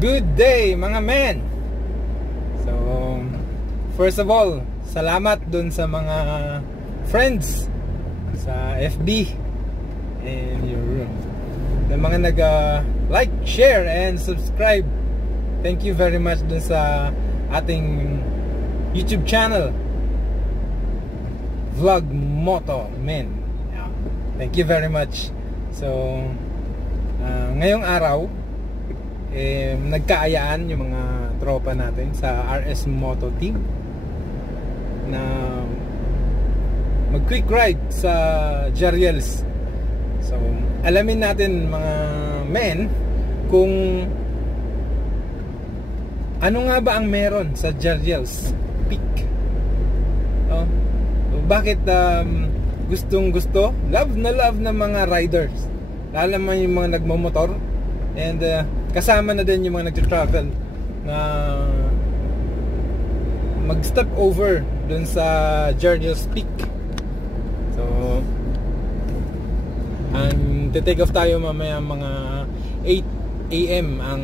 Good day mga men. So first of all, salamat dun sa mga friends sa FB and na mga nag like, share and subscribe. Thank you very much dun sa ating YouTube channel Vlog Moto Men. Thank you very much. So ngayong araw nagkaayaan yung mga tropa natin sa RS Moto Team na mag quick ride sa Jariels. So alamin natin mga men kung ano nga ba ang meron sa Jariels Peak. Bakit gustong gusto, love na mga riders, lalo naman yung mga nagmamotor, and kasama na din yung mga nagtra-travel na mag-step over dun sa Jariels Peak. So take off tayo mamaya mga 8 AM ang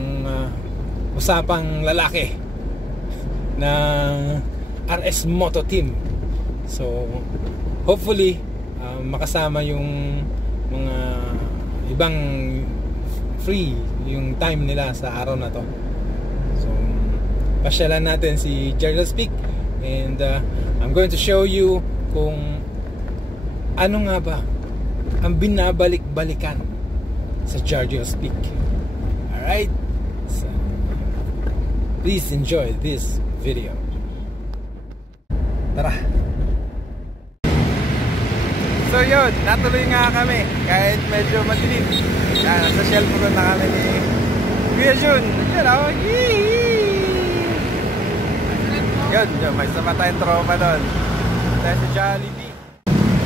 usapang lalaki ng RS Moto Team. So hopefully makasama yung mga ibang free yung time nila sa araw na to. So pasyalan natin si Jariels Peak, and I'm going to show you kung ano nga ba ang binabalik-balikan sa Jariels Peak. Alright, so please enjoy this video. Tara. So yun, natuloy nga kami kahit medyo madilim. Nasa shelf na kami ni Kuya Jun. Yun, may sama tayong tropa doon. Tayo sa Jollibee.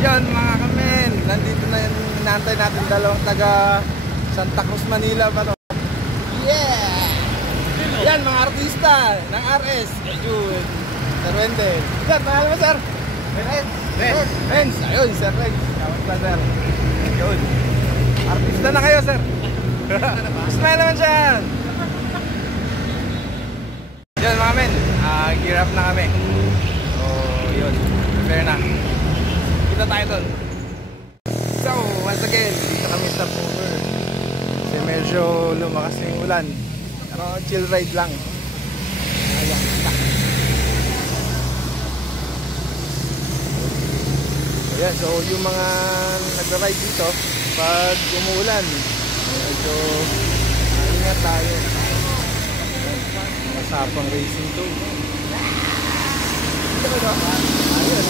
Yun mga kamen, nandito na yun. Inaantay natin dalawang taga Santa Cruz, Manila pa to. Yeah! Yan mga artista ng RS. Kuya Jun, Sir Wende. Sir, mahal mo sir? Renz, ayun, Sir Renz. Kamusta, sir? Ayun. Artista na kayo, sir. Smile naman siya. Yun, mga men. Gear up na kami. So, yun. Prepare na. Kita tayo dun. So, once again, dito kami sa Power. Kasi medyo lumakas yung ulan. Pero chill ride lang. Ayan, kita. Yeah, so yung mga nagra-ride dito pag umuulan, medyo ingat tayo. Masapang racing to. Ayun.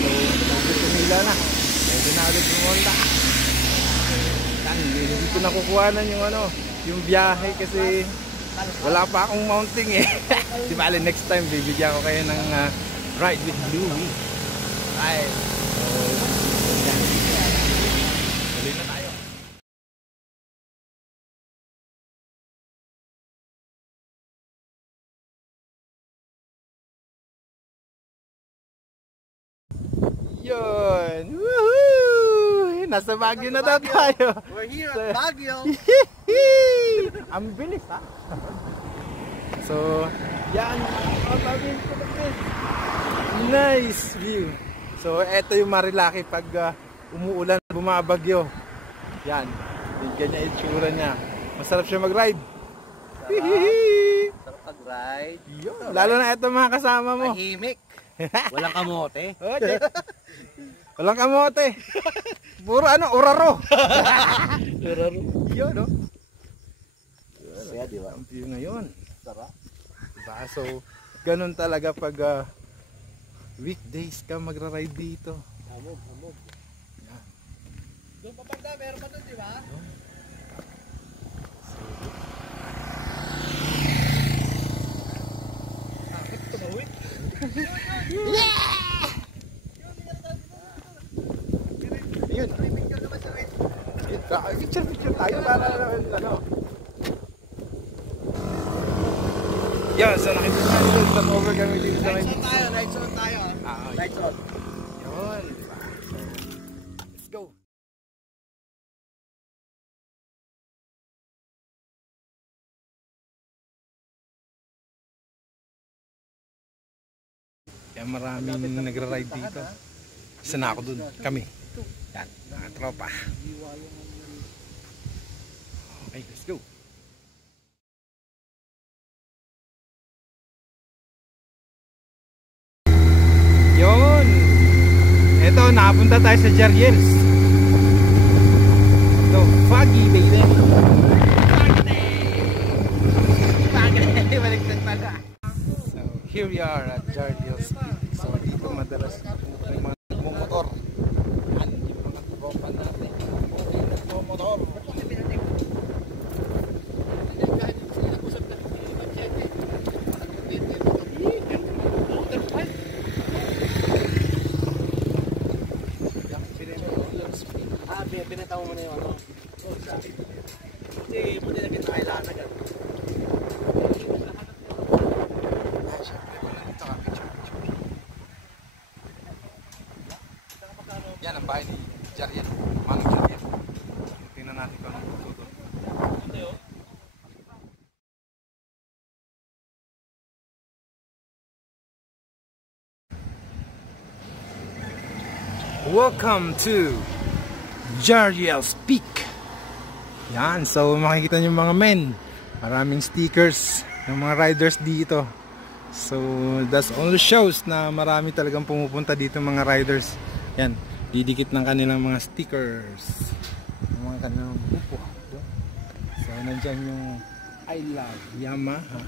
So, tumila na. Medyo na ulit pumunta. Hindi ko nakukuhanan yung yung biyahe kasi wala pa akong mounting eh. Di ba, next time bibigyan ko kayo ng ride with Louie. Ay, tuloy na tayo. Yun! Woohoo! Nasa Baguio na daw tayo. We're here at Baguio. Ang bilis ha. So, yan. Nice view. So eto yung Marilaki pag umuulan, bumabagyo. Yan. Ganyan yung itsura niya. Masarap siya mag-ride. Sarap mag-ride. Lalo na eto mga kasama mo. Tahimik. Walang kamote. Walang kamote. Puro oraro. Oraro. Yun, no? Saya, di ba? Ang view ngayon. Sarap. Diba? So, ganun talaga pag weekdays ka magra-ride dito. Hamog. Yan. Doon pa banda, meron pa doon, di ba? Tumawit. Yeah! Yun. Picture tayo para Yan, so nakita natin sa over kami dito sa Lights on tayo. Lights on. Yun. Kaya maraming nagra-ride dito. Isa na ako dun. Kami. Yan, mga tropa. Okay, let's go. Yun. Ito, nakapunta tayo sa Jarriels. Ito, foggy baby. So, here we are at Jarriels. So, dito madalas yung mga nagmumotor. Yan, yung mga tropa natin. Nagmumotor. Pinataw mo na yung ano. Kasi buti na kita kailangan agad. Yan ang bahay ni Jarriel. Manong Jarriel. Tingnan natin kung anong tututo. Welcome to Jarriel's Peak. Yan, so makikita nyo mga men, maraming stickers ng mga riders dito. So that's only shows na marami talagang pumupunta dito mga riders. Yan, didikit ng kanilang mga stickers, ng mga kanilang bupo. So nandyan yung I love Yamaha.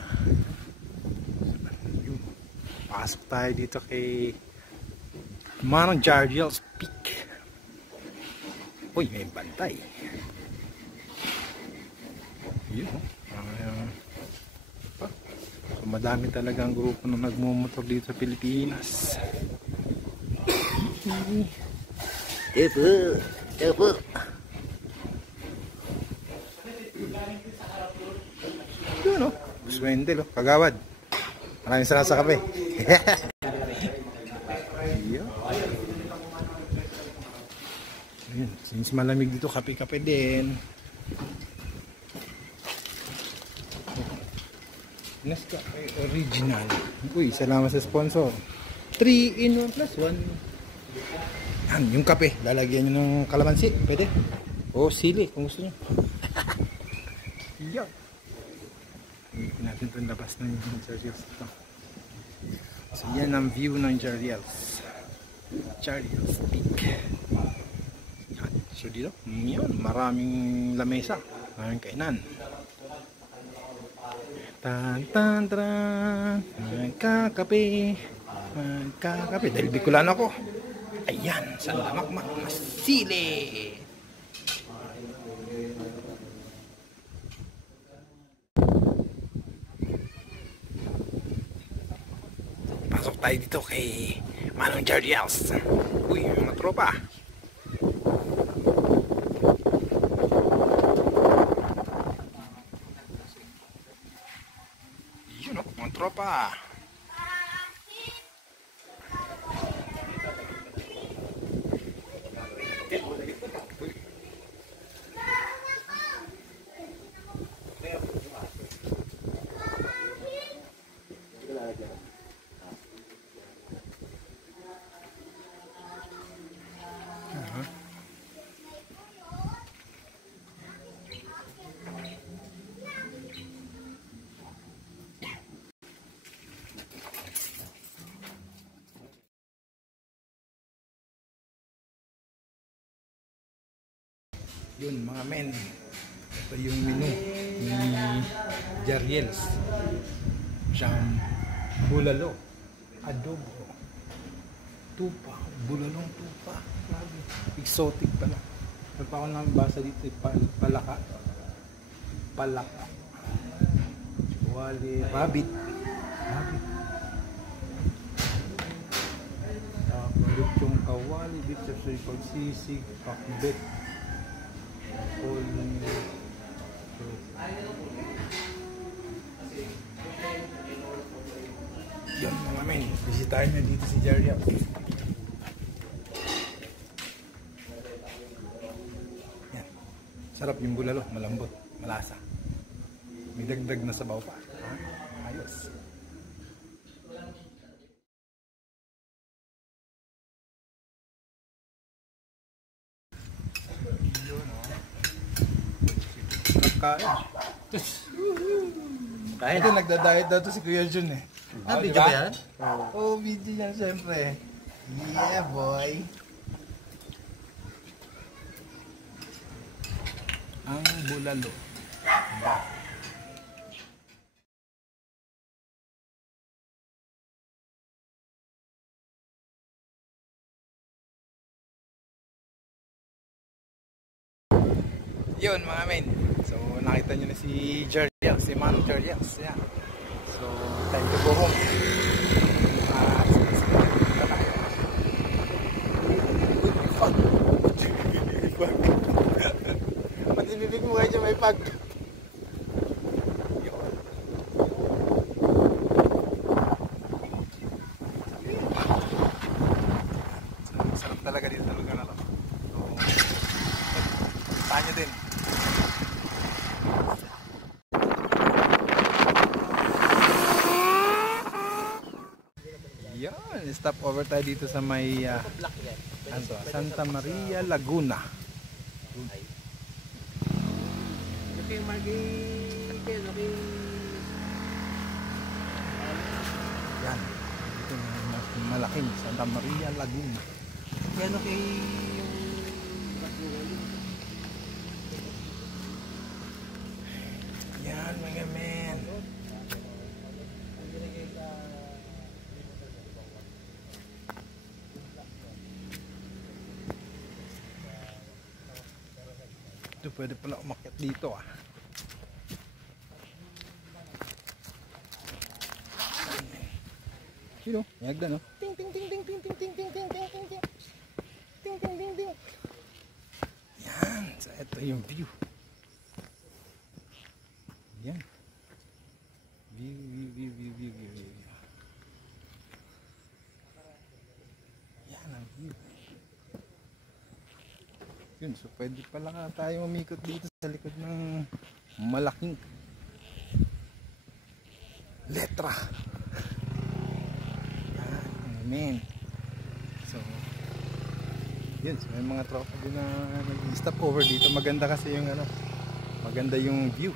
Pasok tayo dito kay Manong Jarriel's Peak. Uy, may bantay. Yun, so, madami talagang grupo na nagmumotor dito sa Pilipinas. Epo. Yun o, Swendel o, kagawad. Maraming sarap sa kape. Since malamig dito, kape-kape din. Nescafe original. Uy, salamat sa sponsor. 3 in 1 plus 1. Yan, yung kape. Lalagyan nyo ng kalamansi. Pwede. O sili kung gusto nyo. Yan. Hindi natin ito labas ng Jarriels. So yan ang view ng Jarriels. Jarriels Peak. So dito, yun, maraming lamesa, maraming kainan. Tan. Magkakape. Dahil Bicolano ako. Ayan, sa Lamakmak, Masili. Pasok tayo dito kay Manong Jarriels. Uy, mga tropa. Tropa. Yun mga men, ito yung menu ni Jarriels. Siyang bulalo, adobo, tupa, bulalong tupa. Exotic pala. Ano pa ako nabasa dito, palaka, wali, rabbit, yung kawali dito sa pagsisig, pakbet. Yan mga men, bisitahin na dito si Jarriels. Yan, sarap yung bulalo, malambot, malasa, may dagdag na sabaw pa. Ayos. kain. Kain? Ito, nagda-diet daw to si Kuya Jun eh. Ah, video diba? ba yan? Oo, video yan syempre. Yeah, boy. Ang bulalo. Yun mga men. So nakita nyo na si Jerriel, si Man Jerriel. Yeah. So time to go home. Fuck. Pati bibig mo kayo may pag. Sarap talaga dito sa lugar na to. So, puntahan nyo din. Yan, stop over tayo dito sa may Santa Maria Laguna. Yan, ito yung malaking Santa Maria Laguna. Yan okay. Yan mga men. Ito pwede pala umakyat dito ah. Sino? Yagda no? Ting ting ting ting ting ting ting ting ting ting ting ting ting ting ting ting. Yan, so ito yung view. Yan. View. Yan ang view. Yun, so pwede pala tayo umikot dito sa likod ng malaking letra. Yan, amen. So, yun, so may mga tropa din na nag-stop over dito. Maganda kasi yung maganda yung view.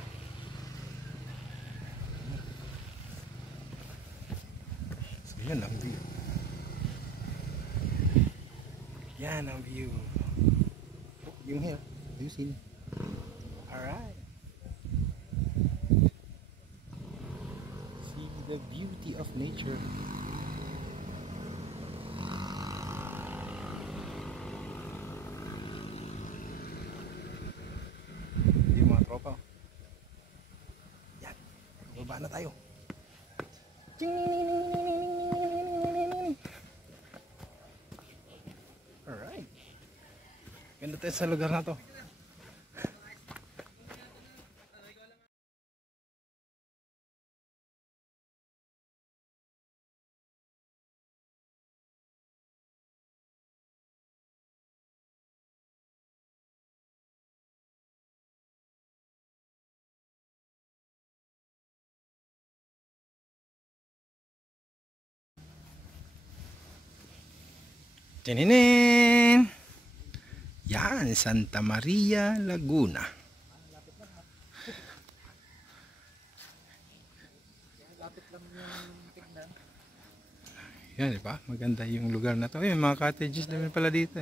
So, yun ang view. Yan ang view. Yung here, have you seen? Alright. See the beauty of nature. Yung mga tropa. Yan. Baba na tayo. Alright. Ganda tayo sa lugar na to. Tininin! Yan, Santa Maria Laguna. Yan, diba? Maganda yung lugar na to. May mga cottages naman pala dito.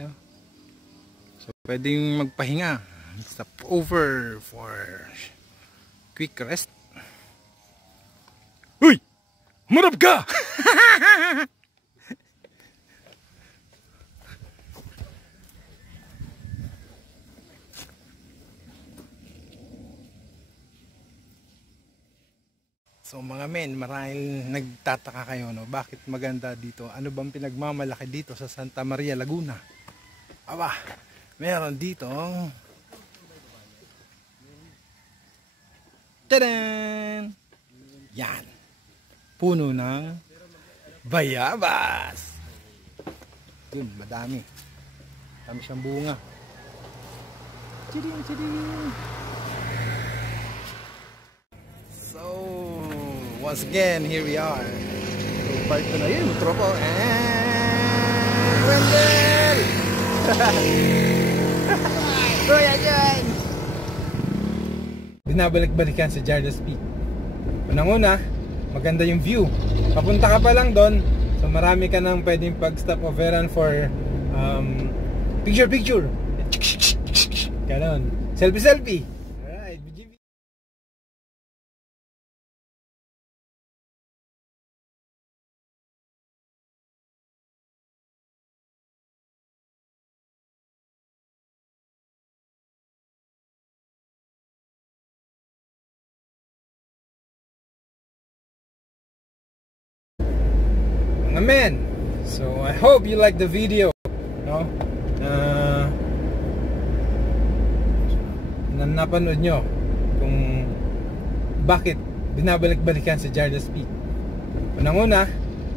So, pwedeng magpahinga. Stop over for quick rest. Uy! Marap ka! So mga men, marahil nagtataka kayo, no? Bakit maganda dito? Ano bang pinagmamalaki dito sa Santa Maria Laguna? Aba, meron dito tadan! Yan, puno ng bayabas. Yun, madami. Dami siyang bunga. Chiding, chiding. Once again, here we are. So, part na yun, tropo. And Wendell! So, yan yan! binabalik-balikan sa Jarlath Peak. Unang-una, maganda yung view. Papunta ka pa lang doon, so marami ka nang pwedeng pag-stop overan for picture. Ganon. Selfie. Alright, BGV. Amen. So I hope you like the video. No? Napanood nyo kung bakit binabalik-balikan sa Jarlath Peak. Unang-una,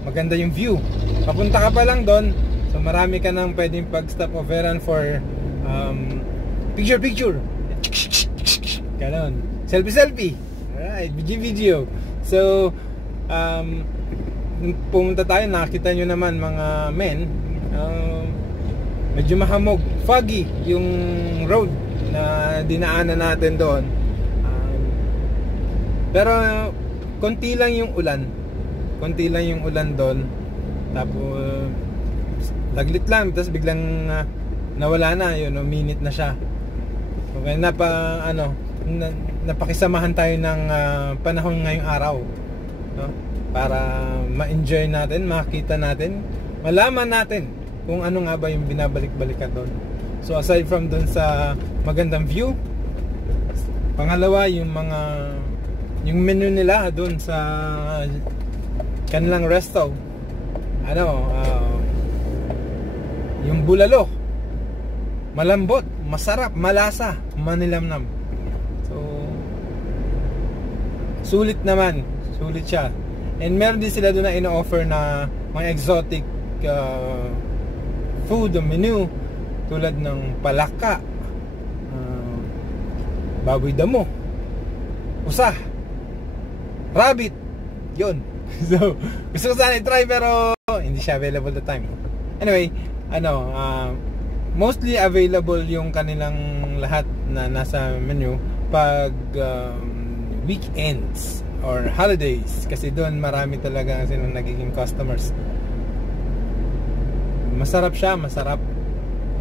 maganda yung view. Papunta ka pa lang doon, so marami ka nang pwedeng pag-stop overan for picture. Ganon. Selfie. Alright, video. So pumunta tayo, nakita nyo naman mga men, medyo mahamog, foggy yung road na dinaanan natin doon, pero konti lang yung ulan doon, tapos laglit lang, tapos biglang nawala na yun, minute na siya. So kaya napakisamahan tayo ng panahon ngayong araw, no? Para ma-enjoy natin, makita natin, malaman natin kung ano nga ba yung binabalik-balikan doon. So aside from doon sa magandang view, pangalawa yung menu nila doon sa kanilang resto, yung bulalo, malambot, masarap, malasa, manilamnam. So sulit siya. And meron din sila doon na ino-offer na mga exotic food o menu tulad ng palaka, baboy damo, usa, rabbit, yun. So gusto ko sana i-try pero hindi siya available the time. Anyway, mostly available yung kanilang lahat na nasa menu pag weekends or holidays, kasi doon marami talaga silang nagiging customers. Masarap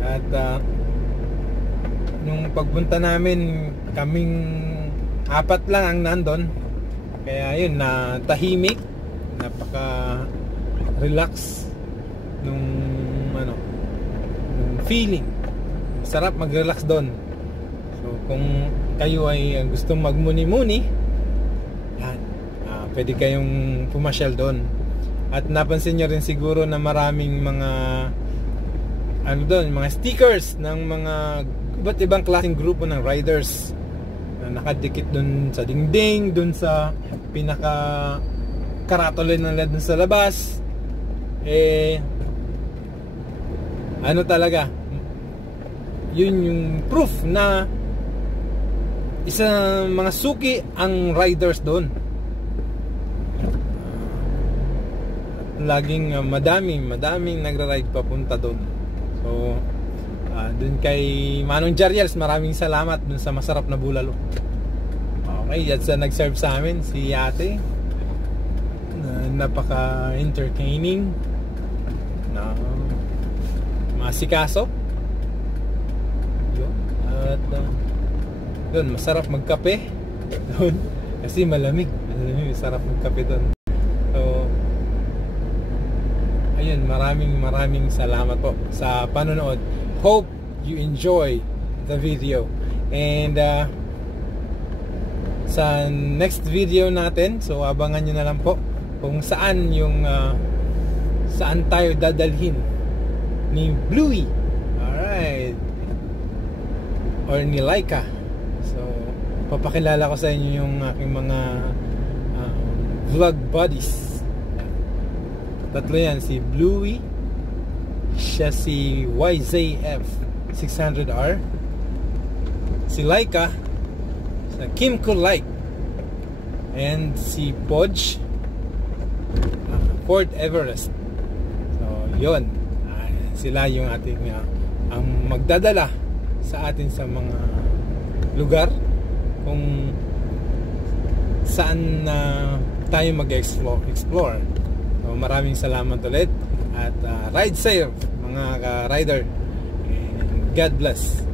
at nung pagpunta namin, kaming 4 lang ang nandun, kaya yun, na tahimik, napaka relax nung feeling. Sarap mag-relax doon. So kung kayo ay gustong magmuni-muni, pwede kayong pumasyal doon. At napansin nyo rin siguro na maraming mga mga stickers ng mga iba't ibang klaseng grupo ng riders na nakadikit doon sa dingding, doon sa pinaka karatula nila doon sa labas. Talaga, yun yung proof na isa mga suki ang riders doon. Laging madaming nagra-ride papunta doon. So doon kay Manong Jariels, maraming salamat doon sa masarap na bulalo. Okay, at sa nag-serve sa amin si ate, napaka-entertaining, na masikaso yun. At doon masarap magkape doon kasi malamig, masarap magkape doon. So ayun, maraming salamat po sa panonood. Hope you enjoy the video. And sa next video natin, so abangan nyo na lang po kung saan tayo dadalhin ni Bluey, alright, or ni Laika. So papakilala ko sa inyo yung aking mga vlog buddies. Tatlo yan, si Bluey, siya si YZF 600R, si Laika, si Kimco Like, and si Podge, Fort Everest. So yun, sila yung ating ang magdadala sa atin sa mga lugar kung saan tayo mag-explore. So, maraming salamat ulit at ride safe mga ka-rider, and God bless.